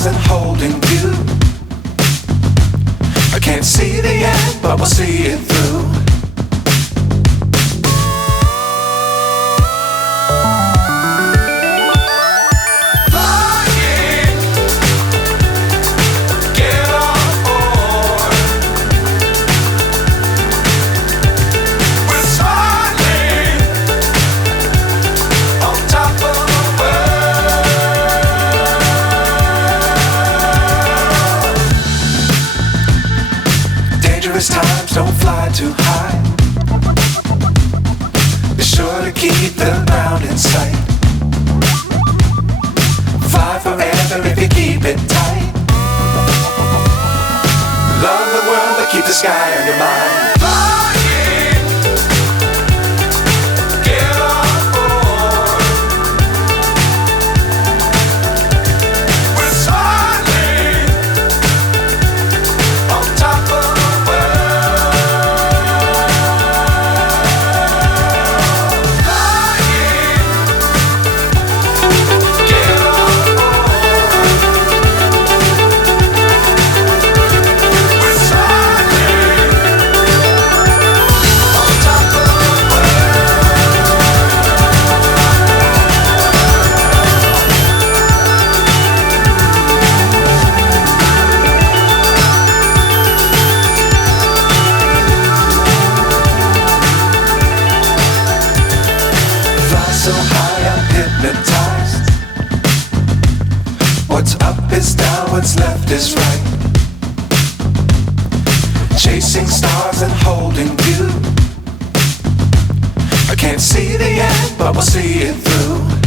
stars and holding you. I can't see the end, but we'll see it through. Times don't fly too high. Be sure to keep the ground in sight. Fly forever if you keep it tight. Love the world but keep the sky on your mind. So high I'm hypnotized. What's up is down, what's left is right. Chasing stars and holding you. I can't see the end, but we'll see it through.